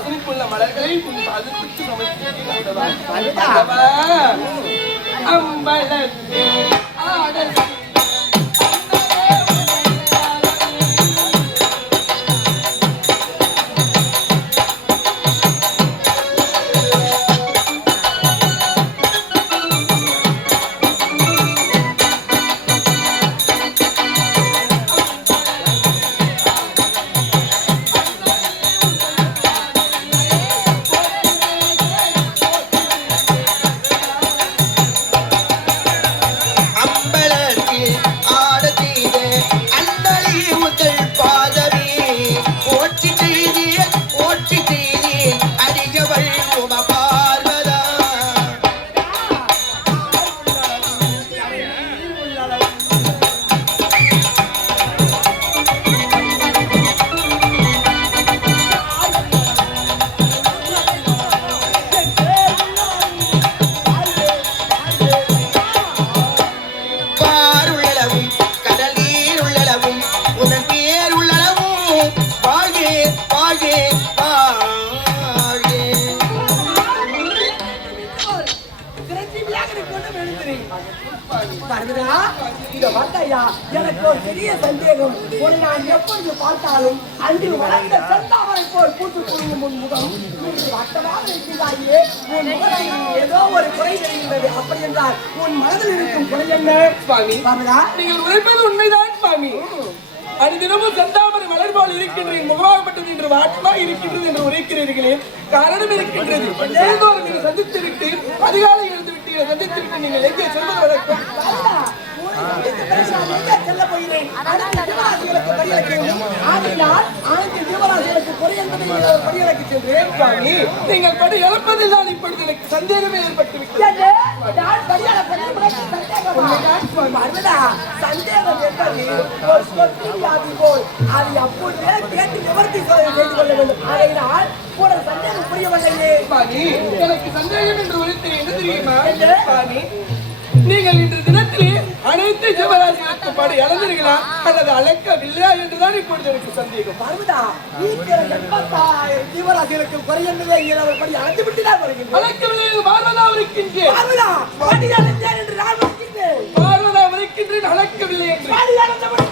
வாசனைக்குள்ள மலர்களை உன் பாதத்துக்கு சமர்ப்பிக்கிறேன் ஆண்டவா. அம்பலத்தே ஆடல் வளர்ந்த செந்தாமரை போல் பூத்து குலுங்கும் உன் முகம். இன்று வட்டமாக இருக்கிறாயே உன் முகத்தில் ஏதோ ஒரு குறை அப்படி என்றால் உன் மனதில் இருக்கும் குறை என்ன? சுவாமி. பாருடா நீங்கள் உழைப்பது உண்மைதான் சுவாமி. அனுதினமும் செந்தாமரை மலர் போல் இருக்கின்ற முகமாகப்பட்டது என்று வாட்டமா இருக்கின்றது என்று உரைக்கிறீர்களே. காரணம் இருக்கின்றது. நீங்கள் சந்தித்து விட்டு அதிகாலை விட்டு சந்தித்து விட்டு நீங்கள் எங்கே செல்வது வழக்கம் செல்லப் போகிறேன்? ஆகையினால் அனைத்து ஜீவராசிகளுக்கு குறை என்பதை நீங்கள் ஒரு பரிகளுக்கு சென்றேன் சுவாமி நீங்கள் படி இழப்பதில் தான் இப்பொழுது எனக்கு சந்தேகமே ஏற்பட்டு விட்டது நான் உனக்கு சந்தேகமா? என்பது ஒரு சொத்து வியாதி போல் அதை அப்பொழுதே கேட்டு நிவர்த்தி செய்து கொள்ள வேண்டும் ஆகையினால் சந்தேகம் புரியவில்லையே சுவாமி எனக்கு சந்தேகம் என்று உரைத்தது என்ன தெரியுமா சுவாமி நீங்கள் இன்று தினத்திலே அனைத்து ஜீவராசிகளுக்கு படி அளந்தீர்களா அல்லது அழைக்கவில்லையா என்றுதான் இப்பொழுது எனக்கு சந்தேகம். பருவதா எண்பத்தாயிரம் ஜீவராசிகளுக்கு குறை என்பதை இவர் படி அழைத்து விட்டு தான் வருகின்றேன் அழைக்கவில்லை என்று பார்வதா இருக்கின்றேன் பருவதா படி அழைத்தேன் என்று நான் வருகின்றேன் பார்வதா இருக்கின்றேன் அழைக்கவில்லை என்று. படி அழைத்தபடி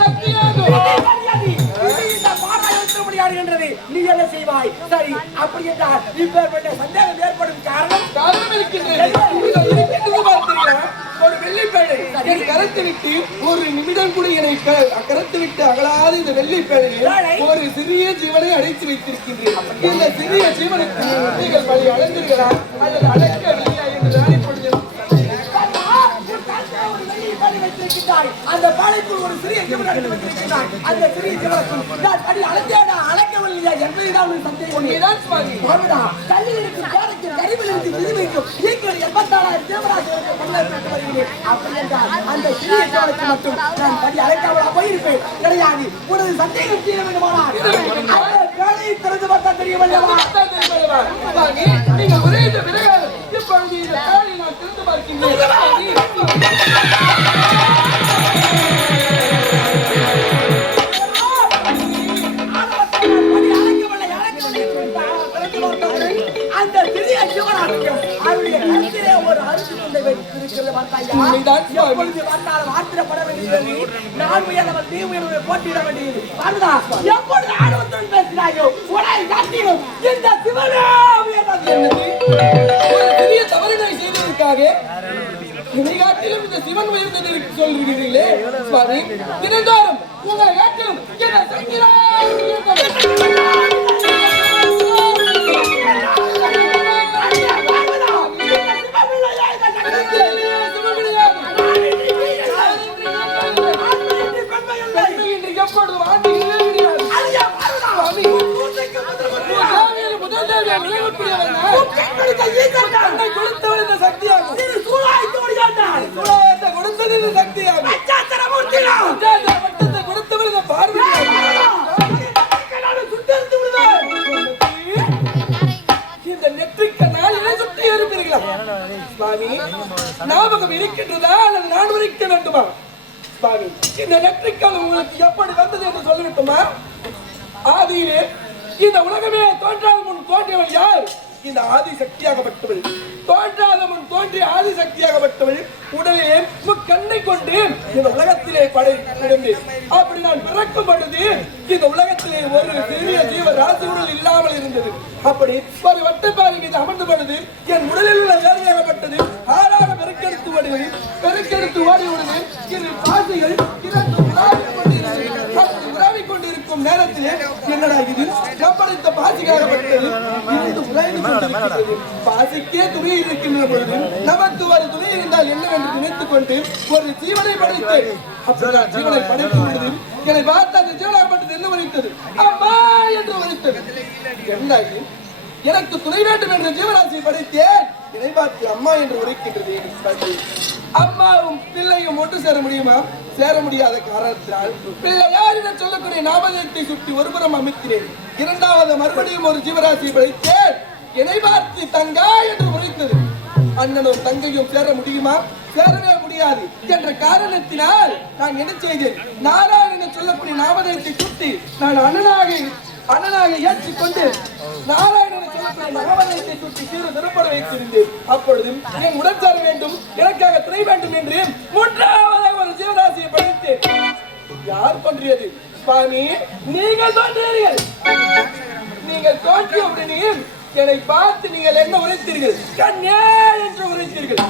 சக்தியாகும். நீ என்ன செய்வாய்? சரி அப்படி என்றால் இப்பேற்பட்ட சந்தேகம் ஏற்படும் காரணம் காரணம் இருக்கின்றது. ஒரு வெள்ளிப்பேழை என் கரத்து விட்டு ஒரு நிமிடம் கூட என்னை கரத்து விட்டு அகலாத இந்த வெள்ளிப்பேழையில் ஒரு சிறிய ஜீவனை அடைத்து வைத்திருக்கின்றேன். இந்த சிறிய ஜீவனுக்கு நீங்கள் பழி அழைந்தீர்களா அல்லது அழைக்கவில்லையா என்று நான் இப்பொழுது. அந்த பானைக்குள் ஒரு சிறிய ஜீவன் அடைத்து. அந்த சிறிய ஜீவனுக்குள் நான் படி அழைத்தேனா, அழைக்கவில்லையா என்பதுதான் உன். உண்மைதான் சுவாமி. கல்லில் எண்பத்தாறாயிரம் பங்கேற்று வருகிறேன். அப்படி என்றால் அந்த சிறிய ஜீவனுக்கு மட்டும் நான் படி அழைக்காமலா போயிருப்பேன். கிடையாது. உனது சந்தேகம் தீர வேண்டுமானால். அந்த வேலையை திறந்து பார்த்தா நீங்கள் இப்பொழுது இந்த நான் திறந்து பார்க்கின்றேன். காட்டிலும் இந்த சிவனே பெரிய தவறினை செய்ததற்காக காட்டிலும் இந்த சிவன் உயர்ந்தது சொல்கிறீர்களே சுவாமி. தினந்தோறும் உங்களை காட்டிலும் ஞாபகம் இருக்கின்றதா? அல்லது நான் உரைக்க வேண்டுமா? சுவாமி இந்த நெற்றிக்கல் உங்களுக்கு எப்படி வந்தது என்று சொல்லட்டுமா? ஆதியிலே இந்த உலகமே தோன்றாத முன் தோன்றியவள் யார்? இந்த ஆதி சக்தியாகப்பட்டவள் தோன்றாத முன் தோன்றி ஆதி சக்தியாகப்பட்டவள் உடலிலே கண்ணை கொண்டு இந்த உலகத்திலே படை கிடந்தேன் அப்படி நான் பிறக்கும் பொழுது இந்த உலகத்திலே ஒரு சிறிய ஜீவ ராசி உடல் இல்லாமல் இருந்தது. அப்படி ஒரு வட்டப்பாறை மீது அமர்ந்த பொழுது என் உடலில் உள்ள வேலையாகப்பட்டது. ஆறாக பெருக்கெடுத்து ஓடுகிறது பெருக்கெடுத்து ஓடி ஓடுவது இது பாசிகள் இரண்டு கொண்டிருக்கும் நேரத்திலே என்னடா இது? பாசிகாகப்பட்டது இரண்டு உலாவிக் கொண்டிருக்கிறது. பாசிக்கே துணி இருக்கின்ற பொழுது நமக்கு ஒரு துணி இருந்தால் என்னவென்று நினைத்துக் கொண்டு ஒரு ஜீவனை படைத்தேன் அப்படி நான் ஜீவனை படைக்கும் பொழுது என்னை பார்த்து அந்த ஜீவனாகப்பட்டது என்ன வலித்தது? அம்மா என்று வலித்தது. என்ன இது? எனக்கு துணை வேண்டும் என்ற ஜீவராசியை படைத்தேன். இதை அம்மா என்று உரைக்கின்றது என்று அம்மாவும் பிள்ளையும் ஒன்று சேர முடியுமா? சேர முடியாத காரணத்தினால். பிள்ளையார் என சொல்லக்கூடிய நாமதத்தை சுற்றி ஒருபுறம் அமைக்கிறேன். இரண்டாவது மறுபடியும் ஒரு ஜீவராசியை படைத்தேன் என்னை பார்த்து தங்கா என்று உரைத்தது. அண்ணனும் தங்கையும் சேர முடியுமா? சேரவே முடியாது. என்ற காரணத்தினால் நான் என்ன செய்தேன்? நாராயணன் சொல்லக்கூடிய நாமதத்தை சுற்றி நான் அண்ணனாக அண்ணனாக ஏற்றிக்கொண்டு நாராயண சொல்ல இப்படி சுற்றி சீர சிறப்பட வைத்திருந்தேன். அப்பொழுது என் உடன் சேர வேண்டும் எனக்காக துணை வேண்டும் என்று மூன்றாவதாக ஒரு ஜீவராசியை படைத்தேன் யார் தோன்றியது சுவாமி நீங்கள் தோன்றியீர்கள். நீங்கள் தோன்றிய உடனே என்னை பார்த்து நீங்கள் என்ன உரைத்தீர்கள்? கண்ணே என்று உரைத்தீர்கள்.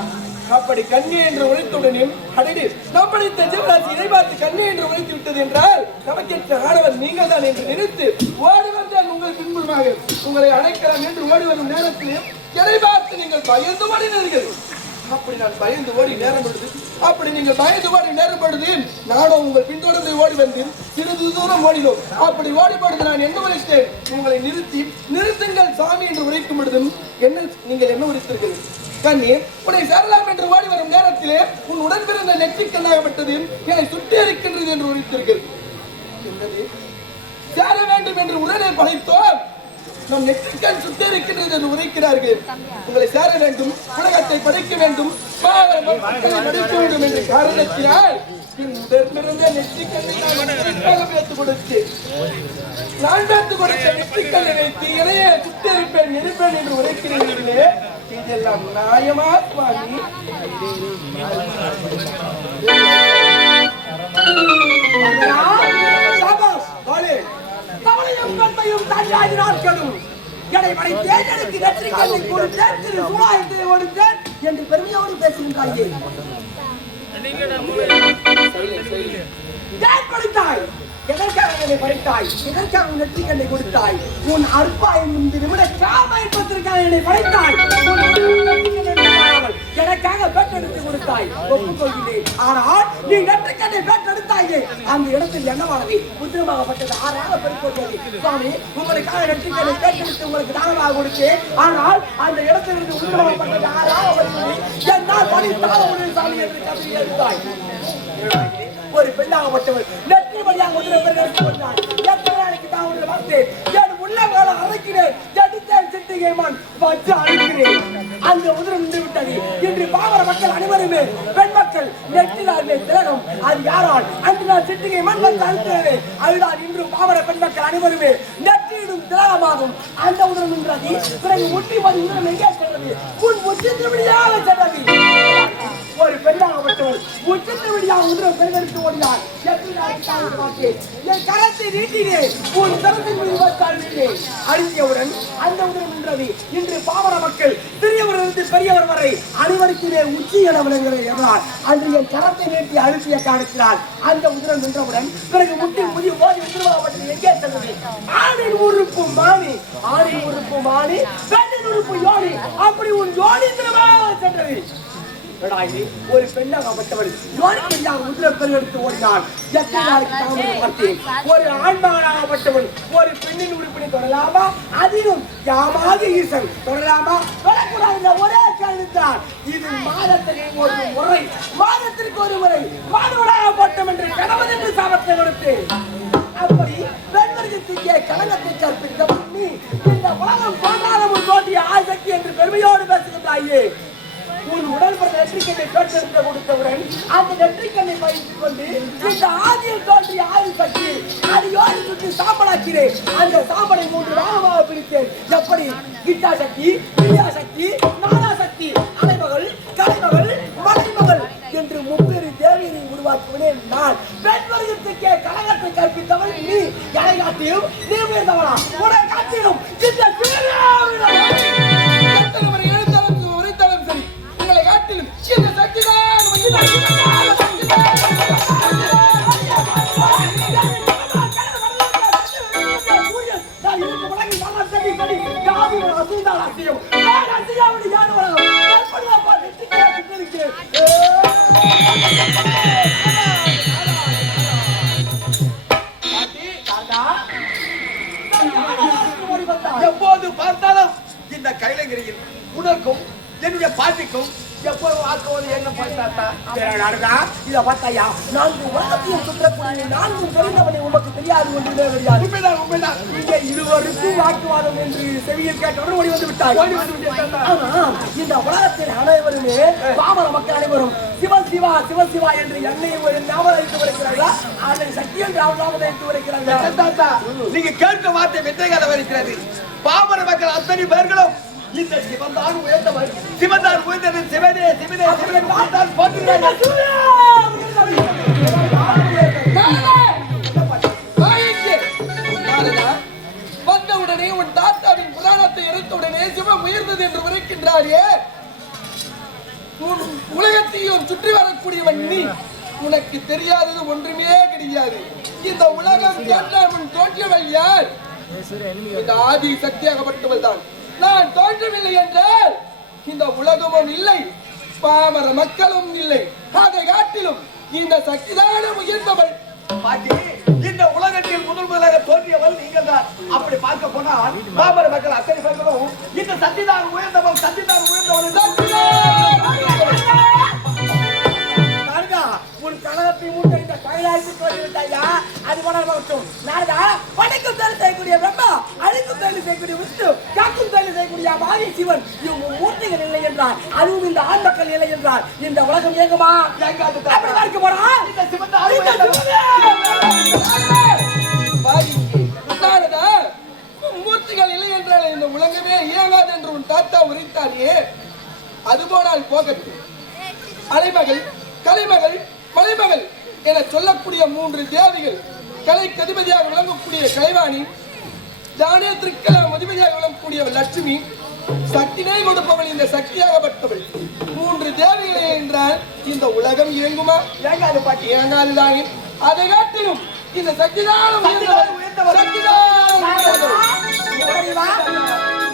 அப்படி கண்ணே என்று உரைத்தவுடனே அடடி நாம் படித்த ஜீவராசி இதை பார்த்து கண்ணே என்று உழைத்து விட்டது என்றால் நமக்கேற்ற ஆடவர் நீங்கள் தான் என்று நினைத்து ஓடுவர் தான் உங்கள் பின்புறமாக உங்களை அழைக்கலாம் என்று ஓடி வரும் நேரத்தில் என்னை பார்த்து நீங்கள் பயந்து ஓடினீர்கள். அப்படி நான் பயந்து ஓடி நேரம் பொழுது அப்படி நீங்கள் பயந்து ஓடி நேரம் பொழுது நானும் உங்கள் பின்தொடர்ந்து ஓடி வந்தேன் சிறிது தூரம் ஓடினோம். அப்படி ஓடி பொழுது நான் என்ன உரைத்தேன்? உங்களை நிறுத்தி நிறுத்துங்கள் சாமி என்று உரைக்கும் பொழுதும் என்ன நீங்கள் என்ன உரைத்தீர்கள்? கண்ணி உன்னை சேரலாம் என்று ஓடி வரும் நேரத்திலே உன் உடன் பிறந்த நெற்றிக்கண்ணாகப்பட்டது என்னை சுட்டி இருக்கின்றது என்று உரைத்தீர்கள் சேர வேண்டும் என்று உடனே படைத்தோம். நம் நெற்றிக்கண் சுற்றி இருக்கின்றது என்று உரைக்கிறார்கள். உங்களை சேர வேண்டும் உலகத்தை படைக்க வேண்டும் படைக்க வேண்டும் என்ற காரணத்தினால் என் நான் உங்களுக்காக கொடுத்த நெற்றிக்கல்லை வைத்து இணைய சுத்தி இருப்பேன் இருப்பேன் என்று உரைக்கிறீர்களே. இதெல்லாம் நியாயமா சுவாமி கவலையும் கண்மையும் தாண்டாதி நாட்களும் படைத்தேன் எனக்கு நெற்றிக்கல்லை கொடுத்தேன் திரு சூழாயத்தை என்று பெருமையோடு பேசுகின்றாயே எதற்காக என்னை படைத்தாய்? எதற்காக உன் நெற்றிக்கல்லை கொடுத்தாய்? உன் அற்பாயம் இந்த நிமிட காமயப்பத்திற்காக என்னை படைத்தாய்? எனக்காக பெற்றெடுத்து கொடுத்தாய். ஒப்புக்கொள்கிறேன். ஆனால் நீ நெற்றிக்கல்லை பெற்றெடுத்தாயே. அந்த இடத்தில் என்னவானது? புத்திரமாகப்பட்டது ஆறாக பெருக்கொண்டது சுவாமி உங்களுக்காக நெற்றிக்கல்லை பெற்றெடுத்து உங்களுக்கு தானமாக கொடுத்தேன். ஆனால் அந்த இடத்திலிருந்து உருவமாகப்பட்டது ஆறாக பெருக்கொண்டது என்னால் பணித்தால ஒரு சாமி என்று கவிதை எழுத்தாய் ஒரு பெண்ணாகப்பட்டவர் நெற்றி உதிரை ஒரு எடுத்து வந்தார் தான் ஒரு பார்த்தேன் என் உள்ளங்கால அரைக்கிறேன் ஜடித்தேன் சிட்டிகைமான் வச்சு அழைக்கிறேன் அந்த உதிரை நின்று விட்டது இன்று பாமர மக்கள் அனைவருமே பெண் மக்கள் நெற்றிலாருமே திலகம் அது யாரால் அன்று நான் சிட்டிகை மண் வந்து அழுத்தவே அதுதான் இன்று பாமர பெண் மக்கள் அனைவருமே நெற்றியிடும் திலகமாகும் அந்த உதிரம் நின்றது பிறகு முட்டி மதி உதிரம் எங்கே சென்றது? உன் உச்சி திருவிழியாக சென்றது. ஒரு பெண்ணாகப்பட்டவர் உச்சத்தை வழியாக உதிரம் பெருகெடுத்து ஓடினார் எப்படி என் கரத்தை நீட்டினேன் உன் தரத்தின் மீது வைத்தால் நின்றேன் அந்த உதிரம் நின்றது. இன்று பாமர மக்கள் சிறியவரிலிருந்து பெரியவர் வரை அனைவருக்குமே உச்சி என விளங்குகிறது என்றால் அன்று என் கரத்தை நீட்டி அழுத்திய காலத்தினால் அந்த உதிரம் நின்றவுடன் பிறகு முட்டி புதிய போதி உதிரமாகப்பட்டது எங்கே சென்றது? ஆணின் உறுப்பு மாணி ஆணின் உறுப்பு மாணி பெண்ணின் உறுப்பு யோனி. அப்படி உன் யோனி திரும்ப சென்றது. ஒரு பெண்ணாகப்பட்டவள் பெருகெடுத்து ஓடினாள்? தாமதம் பார்த்தேன். ஒரு ஒரு பெண்ணின் உறுப்பினை தொடலாமா? அதிலும் ஈசன் தொடலாமா? தொடக்கூடாது ஒரே காரணத்தால் இது மாதத்திற்கு ஒரு முறை மாதத்திற்கு ஒரு முறை மாணவனாகப்பட்டோம் என்று கணவன் என்று சாபத்தை கொடுத்தேன். அப்படி பெண்வர்க்கத்துக்கே கலங்கத்தை கற்பித்த இந்த உலகம் தோன்றிய ஆசக்தி என்று பெருமையோடு பேசுகின்றாயே. உன் உடல் பிறந்த நெற்றிக்கண்ணை பெற்றெடுத்து கொடுத்தவுடன் அந்த நெற்றிக்கண்ணை பயிற்சி கொண்டு இந்த ஆதியில் தோன்றிய பற்றி அது அடியோடு சுற்றி சாம்பலாக்கிறேன் அந்த சாம்பலை மூன்று பாகமாக பிரித்தேன். எப்படி? கிட்டா சக்தி பிரியா சக்தி நானா சக்தி அலைமகள் கலைமகள் மலைமகள் என்று முப்பெரு தேவியரை உருவாக்குவனேன் நான். பெண் வருகத்துக்கே கழகத்தை கற்பித்தவள் நீ. எலை காட்டியும் நீ உயர்ந்தவனா உடல் காட்டியும் இந்த கைலங்கிரியில் உனக்கும் என்னுடைய பாட்டிக்கும் எப்போது வாக்குவது என்ன பார்த்தாத்தா இத பார்த்தாயா? நான்கு உலகத்தையும் சுற்றக்கூடிய நான்கும் தெரிந்தவனை உமக்கு தெரியாது ஒன்றுமே தெரியாது. உண்மைதான் உண்மைதான். இங்கே இருவருக்கும் வாக்குவாதம் என்று செவியில் கேட்டவுடன் ஓடி வந்து விட்டாய். ஓடி வந்து. ஆமாம், இந்த உலகத்தில் அனைவருமே பாமர மக்கள் அனைவரும் சிவ சிவா சிவ சிவா என்று என்னையும் ஒரு ஞாபகம் வைத்து வருகிறார்களா அதை சக்தியும் ஞாபகம் வைத்து வருகிறார்களா தாத்தா. நீங்க கேட்க வார்த்தை வித்தைகால வருகிறது பாமர மக்கள் அத்தனை பேர்களும் இந்த சிவந்தான் உயர்ந்தவர். சிவந்தான் உயர்ந்தது சிவனே சிவனே சிவனே வந்தவுடனே உன் தாத்தாவின் புராணத்தை எடுத்தவுடனே சிவம் உயர்ந்தது என்று உரைக்கின்றாயே உன் உலகத்தையும் சுற்றி வரக்கூடியவன் நீ. உனக்கு தெரியாதது ஒன்றுமே கிடையாது. இந்த உலகம் தோன்றால் முன் தோன்றியவள் யார்? இந்த ஆதி சக்தியாகப்பட்டவள் தான் நான் தோன்றவில்லை என்றால் இந்த உலகமும் இல்லை பாமர மக்களும் இல்லை. அதை காட்டிலும் இந்த சக்திதான உயர்ந்தவள் பாட்டி இந்த உலகத்தில் முதல் முதலாக தோன்றியவள் நீங்கள் தான் அப்படி பார்க்க போனால் பாமர மக்கள் அத்தனை பேர்களும் இந்த சத்திதான் உயர்ந்தவள் சத்திதான் உயர்ந்தவள் நாரதா, உன் கழகத்தை மூட்ட இந்த கைலாயத்துக்கு வந்துவிட்டாயா? அது போனால் போகட்டும். நாரதா, படைக்கும் தொழில் செய்யக்கூடிய பிரம்மா, அழிக்கும் தொழில் செய்யக்கூடிய விஷ்ணு, காக்கும் தொழில் செய்யக்கூடிய ஆதி சிவன், இவங்க மூர்த்திகள் இல்லை என்றார். அதுவும் இந்த ஆண் மக்கள் இல்லை என்றார். இந்த உலகம் இயங்குமா? அப்படி பார்க்க போனா, இந்த மூர்த்திகள் இல்லை என்றால் இந்த உலகமே இயங்காது என்று உன் தாத்தா உரைத்தாரே அது போனால் போகட்டும் அலைமகள் கலைமகள் மலைமகள் என சொல்லக்கூடிய மூன்று தேவிகள் கலை கதிபதியாக விளங்கக்கூடிய கலைவாணி தானியத்திற்கெல்லாம் அதிபதியாக விளங்கக்கூடிய லட்சுமி சக்தினை கொடுப்பவள் இந்த சக்தியாகப்பட்டவள். மூன்று தேவிகளே என்றால் இந்த உலகம் இயங்குமா? இயங்காது பாட்டி இயங்காதுதானே அதை காட்டிலும் இந்த சக்திதான் சக்திதான்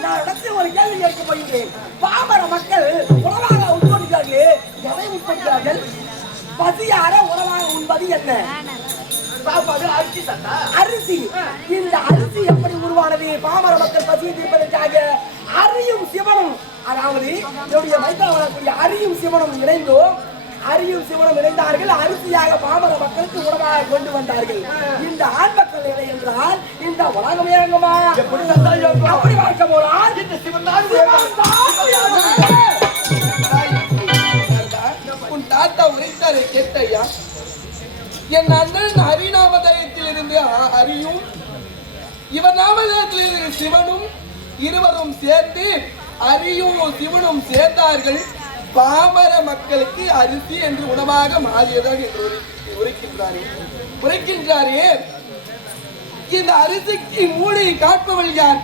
நான் ஒரு கேள்வி கேட்க போகிறேன். பாமர மக்கள் உணவாக உட்கொள்கிறார்களே, எதை உட்கொள்கிறார்கள்? பசியார உணவாக உண்பது என்ன? சாப்பாடு அரிசி அரிசி. இந்த அரிசி எப்படி உருவானது? பாமர மக்கள் பசியை தீர்ப்பதற்காக அரியும் சிவனும் அதாவது என்னுடைய வயிற்றில் வரக்கூடிய அரியும் சிவனும் இணைந்தோம் அரியும் சிவனும் இணைந்தார்கள். அரிசியாக பாமர மக்களுக்கு உணவாக கொண்டு வந்தார்கள். இந்த ஆண் மக்கள் இல்லை என்றால் இந்த உலகம்? அப்படி பார்க்க போனால் உன் தாத்தா உரைத்தாரை கேட்டையா? என் அண்ணன் ஹரிநாமதயத்தில் இருந்து ஹரியும் இவர் நாமதயத்தில் இருந்து சிவனும் இருவரும் சேர்ந்து அரியும் சிவனும் சேர்ந்தார்கள். பாமர மக்களுக்கு அரிசி என்று உணவாக மாறியதாக என்று உரைக்கின்றாரே. உரைக்கின்றாரே. இந்த அரிசிக்கு மூளை காப்பவள் யார்?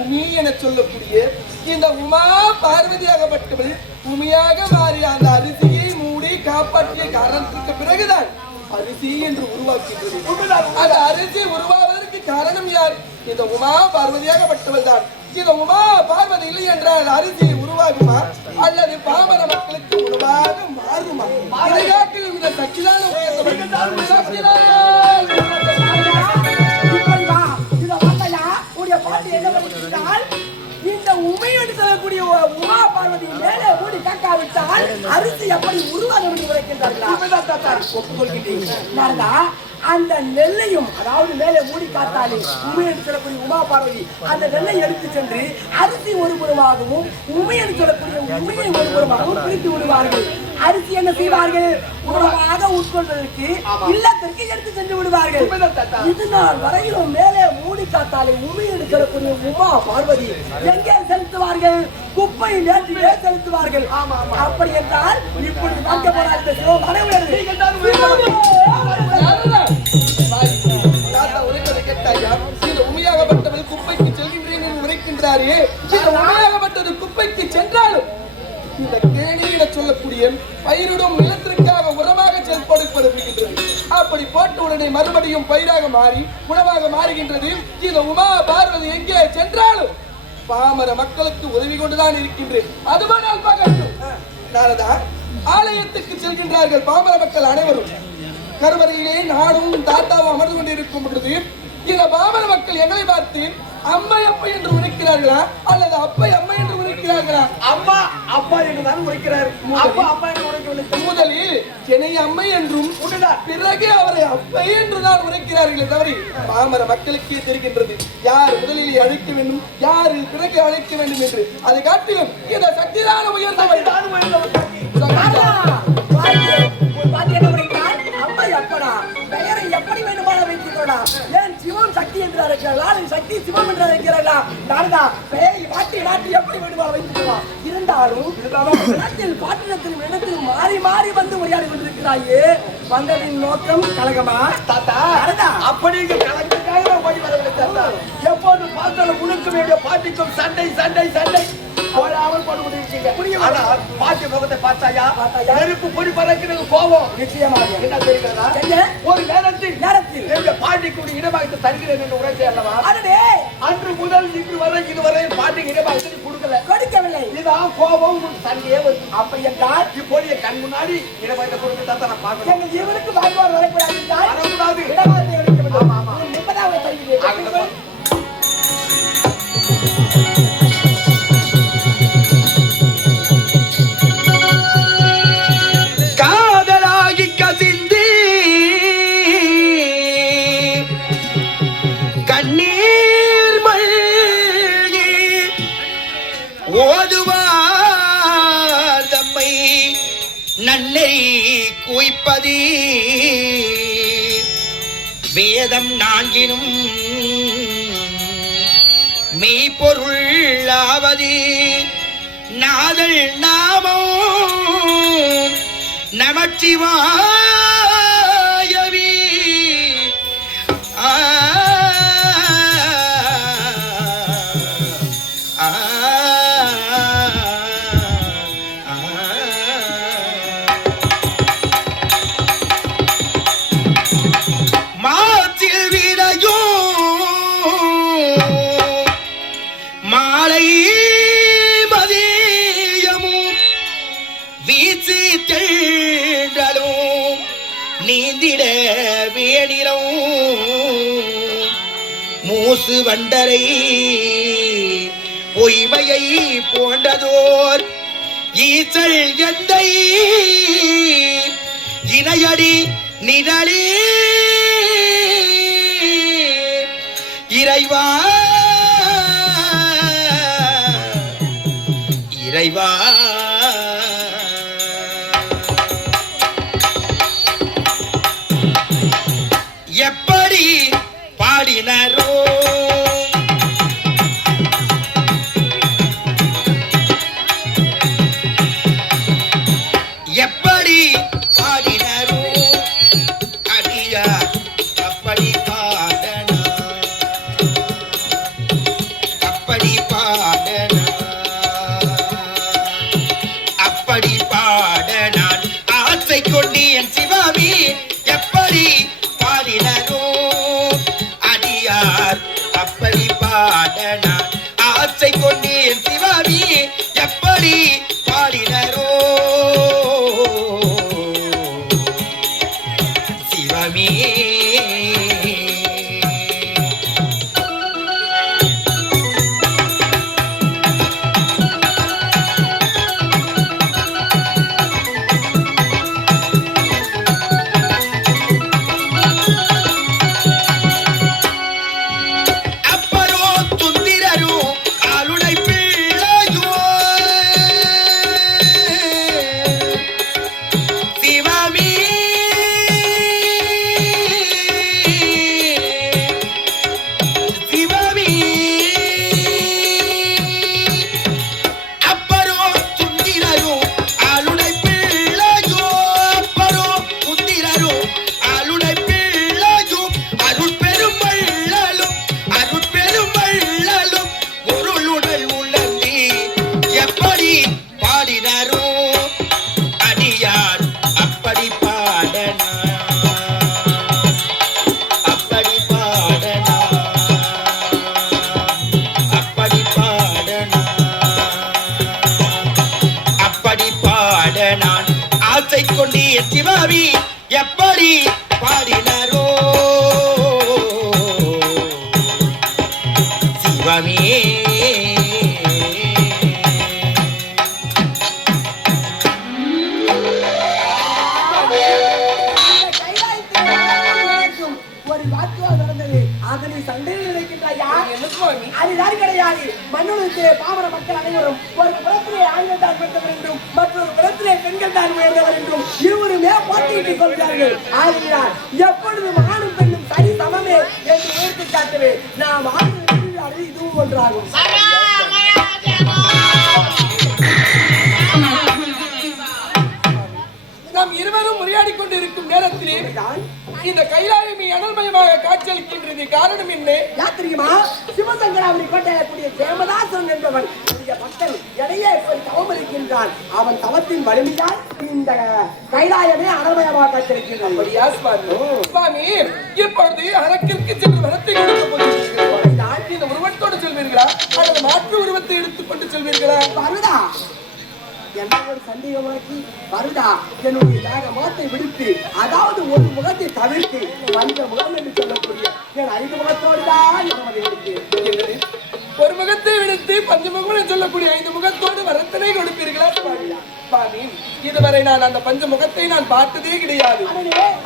உமி என சொல்லக்கூடிய இந்த உமா பார்வதியாகப்பட்டவள் உமியாக மாறிய அந்த அரிசி அரிசியை காப்பாற்றிய காரணத்திற்கு பிறகுதான் அரிசி என்று உருவாக்கின்றது அது அரிசி உருவாவதற்கு காரணம் யார்? இந்த உமா பார்வதியாகப்பட்டவள் தான். இந்த உமா பார்வதி இல்லை என்றால் அரிசி உருவாகுமா? அல்லது பாமர மக்களுக்கு உருவாக மாறுமா? இதை காட்டிலும் இந்த சக்திதான பார்வதி மேலே மூடி காக்காவிட்டால் அரிசி எப்படி உருவாகும் என்று உரைக்கின்றார்களா? ஒப்புக்கொள்கின்றேன். நாரதா, அந்த நெல்லையும் அதாவது மேலே மூடி காத்தாலே உமையென்று சொல்லக்கூடிய உமா பார்வதி அந்த நெல்லை எடுத்து சென்று அரிசி ஒரு புறமாகவும் உமையென்று சொல்லக்கூடிய உமையை ஒரு புறமாகவும் பிரித்து விடுவார்கள். அரிசி என்ன செய்வார்கள்? உணவாக உட்கொள்வதற்கு இல்லத்திற்கு எடுத்து சென்று விடுவார்கள். இது நாள் வரையிலும் மேலே மூடி காத்தாலே உமி எடுக்கக்கூடிய உமா பார்வதி எங்கே செலுத்துவார்கள்? குப்பை நேற்றிலே செலுத்துவார்கள் அப்படி என்றால் இப்படி பார்க்க போனால் இந்த சிவம் உமையாகப்பட்டவள் குப்பைக்கு செல்கின்றேன் என்று உரைக்கின்றாரே இந்த குப்பைக்கு சென்றாலும் இந்த கேணி என சொல்லக்கூடிய பயிரிடும் நிலத்திற்காக உரமாக செயல்படுத்தப்படுகின்றது அப்படி போட்ட உடனே மறுபடியும் பயிராக மாறி உணவாக மாறுகின்றது. இந்த உமா பார்வதி எங்கே சென்றாலும் பாமர மக்களுக்கு உதவி கொண்டுதான் இருக்கின்றேன். நாரதா ஆலயத்துக்கு செல்கின்றார்கள் பாமர மக்கள் அனைவரும். கருவறையிலே நானும் தாத்தாவும் அமர்ந்து கொண்டிருக்கும் பொழுது இந்த பாமர மக்கள் எங்களை பார்த்து அம்மை அப்பா என்று உரைக்கிறார்களா? அல்லது அப்பை அம்மை என்று உரைக்கிறார்களா அம்மா அப்பா என்று தான் உரைக்கிறார். அப்பா அப்பா என்று உரைக்கவில்லை முதலில் என்னை அம்மை என்றும் பிறகு அவரை அப்பை என்று தான் உரைக்கிறார்களே தவறி பாமர மக்களுக்கே தெரிகின்றது. யார் முதலில் அழைக்க வேண்டும் யார் பிறகு அழைக்க வேண்டும் என்று. அதை காட்டிலும் இந்த சக்திதான உயர்ந்தவள் தான் உயர்ந்தவள் சக்தி என்ற என்றா இருக்கிறார்களா சக்தி சிவம் என்றா இருக்கிறார்களா நாரதா பேய் நாட்டி எப்படி வேண்டுமாறு வைத்துக்கலாம் இருந்தாலும் இடத்தில் பாட்டினத்திலும் இடத்திலும் மாறி மாறி வந்து உரையாடி கொண்டிருக்கிறாயே. வந்ததின் நோக்கம் கழகமா? தாத்தா. அப்படி நான் ஓடி வரவில்லை தாத்தா. எப்போது பார்த்தாலும் பாட்டிக்கும் சண்டை சண்டை சண்டை. போடாமல் போட்டு கொண்டிருக்கீங்க. ஆனால் பாட்டி முகத்தை பார்த்தாயா? பார்த்தாயா? நெருப்பு பொடி பறக்கிறது கோபம். நிச்சயமாக. என்ன தெரிகிறதா? ஒரு நேரத்தில் நேரத்தில். என்னுடைய பாட்டிக்கு ஒரு இடமாகத்தை தருகிறேன் என்று உரைத்தே அல்லவா அடடே! அன்று முதல் இன்று வரை இதுவரை பாட்டிக்கு இடமாகத்தை நீ கொடுக்கல. கொடுக்கவில்லை. இதான் கோபம் சண்டையே வருது. அப்படி என்றால்? இப்போது என் கண் முன்னாடி இடமாகத்தை கொடுத்து தாத்தா நான் பார்க்கணும். எங்கள் இவனுக்கு வாய்ப்பாடு வரக்கூடாது. உன் முப்பதாவது தருகிறேன். வேதம் நான்கினும் மெய்ப்பொருளாவது நாதல் நாமோ நமச்சிவாயவி வண்டரை பொய்மையை போன்றதோர் ஈசல் எந்தை இணையடி நிழலே. இறைவா இறைவா. அதனை சண்டையில் நினைக்கின்றாயா அதுதான் கிடையாது? மண்ணுக்கு பாமர மக்கள் அனைவரும் ஒரு புறத்திலே ஆண்கள் தான் பெற்றவர் என்றும் மற்றொரு புறத்திலே பெண்கள் தான் உயர்ந்தவர் என்றும் இருவருமே போட்டியிட்டுக் கொள்கிறார்கள். ஆகிறார் எப்பொழுதும் ஆணும் பெண்ணும் சரி சமமே என்று உயர்த்தி நடத்தி காட்டுவேன். நாம் ஆண்டு இதுவும் ஒன்றாகும். நாம் இருவரும் உரையாடி கொண்டிருக்கும் நேரத்திலே தான் இந்த கைலாயமி அனல்மயமாக காட்சியளிக்கின்றது காரணம் என்ன? யார் தெரியுமா? சிவசங்கராவரி கோட்டையக்கூடிய ஜெயமதாசன் என்பவன். பக்தன் இடையே போய் தவம் இருக்கின்றான் அவன் தவத்தின் வலிமையால் இந்த கைலாயமே அனல்மயமாக காட்சியளிக்கின்றான் அப்படியா சுவாமி? சுவாமி இப்பொழுது அரக்கிற்கு சென்று வரத்தை கொடுக்க போகிறீர்கள் இந்த உருவத்தோடு செல்வீர்களா? அல்லது மாற்று உருவத்தை எடுத்துக்கொண்டு செல்வீர்களா? வருதா? என்ன ஒரு சந்தேகமாக்கி வருதா என்னுடைய வேக முகத்தை விடுத்து அதாவது ஒரு முகத்தை தவிர்த்து வந்த முகம் என்று சொல்லக்கூடிய என் ஐந்து முகத்தோடு தான் நமது ஒரு முகத்தை விடுத்து பஞ்சமுகம் சொல்லக்கூடிய ஐந்து முகத்தோடு வரத்தனை கொடுப்பீர்களா சுவாமி சுவாமி இதுவரை நான் அந்த பஞ்ச முகத்தை நான் பார்த்ததே கிடையாது.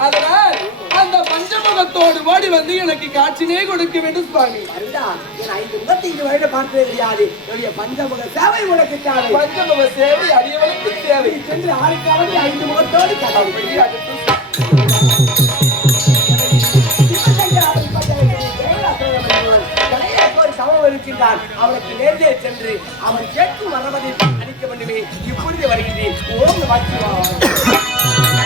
அதனால் அந்த பஞ்சமுகத்தோடு ஓடி வந்து எனக்கு காட்சினே கொடுக்க வேண்டும் சுவாமி ஐந்து முகத்தை இது வரை பார்த்ததே கிடையாது. என்னுடைய பஞ்சமுக சேவை உனக்கு தேவை. பஞ்சமுக சேவை அடியவனுக்கு தேவை. சென்று ஆளுக்காவது ஐந்து முகத்தோடு கதை. அப்படி அது அவனுக்கு நேர்ந்தே சென்று அவன் கேட்கும் வரவதை பண்ணுவேன் இப்பொழுது வருகின்றேன் ஓம் வாக்கியம்